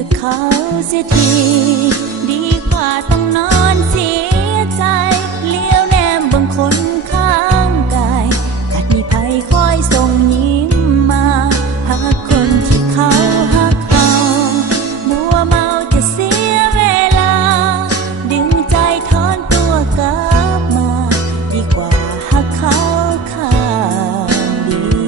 จะเขาเสียทีดีกว่าต้องนอนเสียใจเลี้ยวแนมบางคนข้างกายอาจมีภัยคอยส่งยิ้มมาหากคนที่เขาหักเขามัวเมาจะเสียเวลาดึงใจถอนตัวกลับมาดีกว่าหักเขาข้างเดียว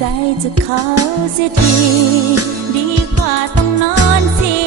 ใจจะเขาเสียทีดีกว่าต้องนอนเสีย